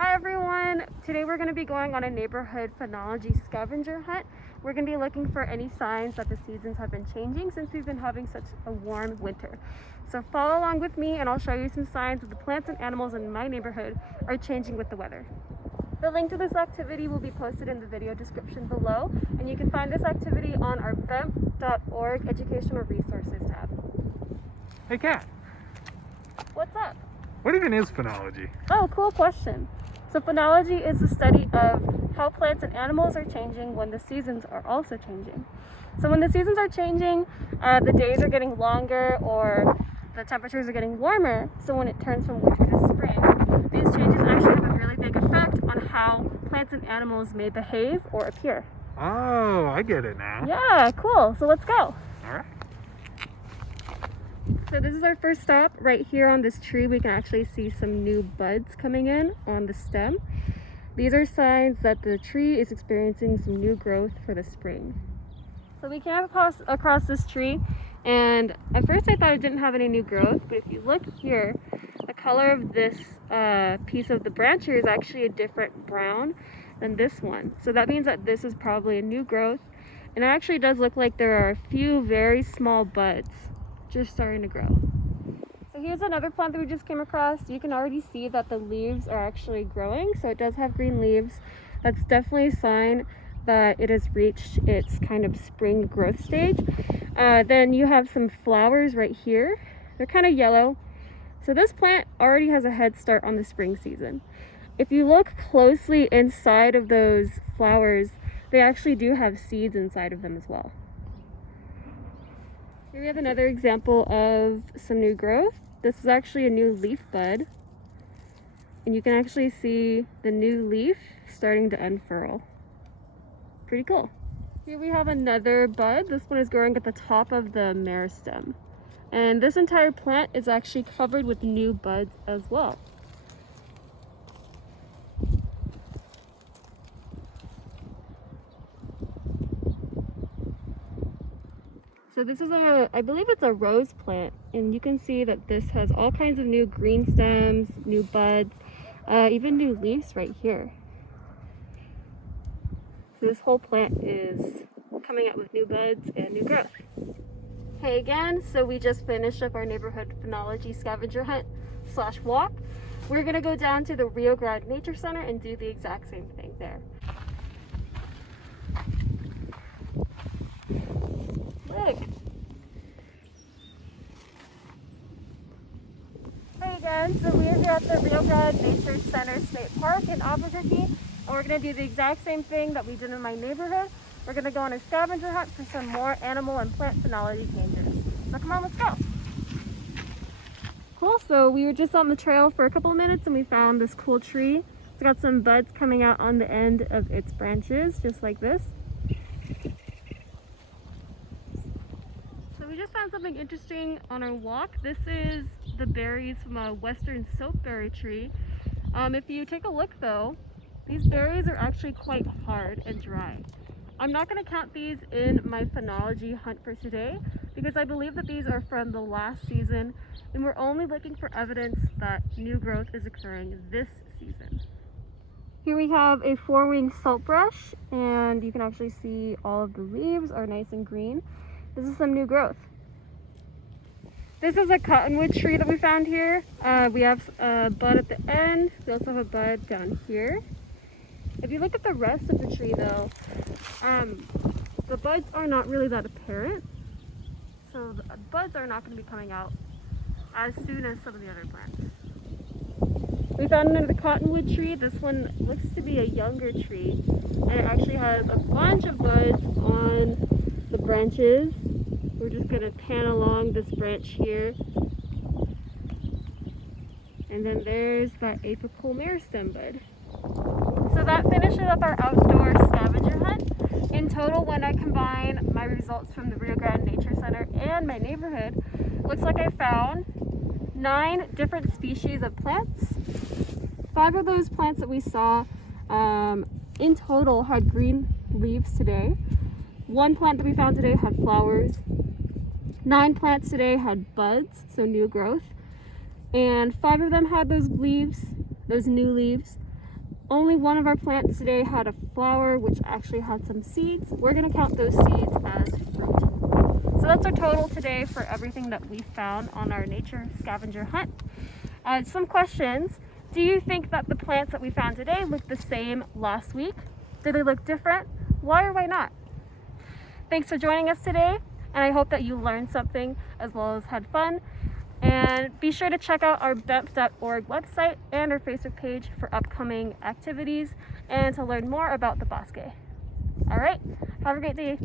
Hi everyone! Today we're going to be going on a neighborhood phenology scavenger hunt. We're going to be looking for any signs that the seasons have been changing since we've been having such a warm winter. So follow along with me and I'll show you some signs that the plants and animals in my neighborhood are changing with the weather. The link to this activity will be posted in the video description below, and you can find this activity on our BEMP.org Educational Resources tab. Hey Kat, What's up? what even is phenology? Oh, cool question. So phenology is the study of how plants and animals are changing when the seasons are also changing. So when the seasons are changing, the days are getting longer or the temperatures are getting warmer. So when it turns from winter to spring, these changes actually have a really big effect on how plants and animals may behave or appear. Oh, I get it now. Yeah, cool. So let's go. All right. So this is our first stop. Right here on this tree, we can actually see some new buds coming in on the stem. These are signs that the tree is experiencing some new growth for the spring. So we came across this tree, and at first I thought it didn't have any new growth, but if you look here, the color of this piece of the branch here is actually a different brown than this one. So that means that this is probably a new growth, and it actually does look like there are a few very small buds just starting to grow. So here's another plant that we just came across. You can already see that the leaves are actually growing, so it does have green leaves. That's definitely a sign that it has reached its kind of spring growth stage. Then you have some flowers right here. They're kind of yellow. So this plant already has a head start on the spring season. If you look closely inside of those flowers, they actually do have seeds inside of them as well. Here we have another example of some new growth. This is actually a new leaf bud, and you can actually see the new leaf starting to unfurl. Pretty cool. Here we have another bud. This one is growing at the top of the meristem, and this entire plant is actually covered with new buds as well. So this is I believe it's a rose plant, and you can see that this has all kinds of new green stems, new buds, even new leaves right here. So this whole plant is coming out with new buds and new growth. Hey again, so we just finished up our neighborhood phenology scavenger hunt / walk. We're gonna go down to the Rio Grande Nature Center and do the exact same thing there. Look. Hey again, so we are here at the Rio Grande Nature Center State Park in Albuquerque, and we're going to do the exact same thing that we did in my neighborhood. We're going to go on a scavenger hunt for some more animal and plant phenology changes. So come on, let's go. Cool, so we were just on the trail for a couple of minutes and we found this cool tree. It's got some buds coming out on the end of its branches, just like this. We just found something interesting on our walk. This is the berries from a western soapberry tree. If you take a look though, these berries are actually quite hard and dry. I'm not going to count these in my phenology hunt for today because I believe that these are from the last season, and we're only looking for evidence that new growth is occurring this season. Here we have a four-winged saltbrush, and you can actually see all of the leaves are nice and green. This is some new growth. This is a cottonwood tree that we found here. We have a bud at the end. We also have a bud down here. If you look at the rest of the tree though, the buds are not really that apparent. So the buds are not going to be coming out as soon as some of the other plants. We found another cottonwood tree. This one looks to be a younger tree, and it actually has a bunch of buds on the branches. We're just going to pan along this branch here. And then there's that apical meristem bud. So that finishes up our outdoor scavenger hunt. In total, when I combine my results from the Rio Grande Nature Center and my neighborhood, looks like I found 9 different species of plants. 5 of those plants that we saw in total had green leaves today. 1 plant that we found today had flowers. 9 plants today had buds, so new growth. And 5 of them had those leaves, those new leaves. only one of our plants today had a flower, which actually had some seeds. We're gonna count those seeds as fruit. So that's our total today for everything that we found on our nature scavenger hunt. Some questions. Do you think that the plants that we found today look the same last week? Do they look different? Why or why not? Thanks for joining us today, and I hope that you learned something as well as had fun. And be sure to check out our BEMP.org website and our Facebook page for upcoming activities and to learn more about the bosque. All right, have a great day.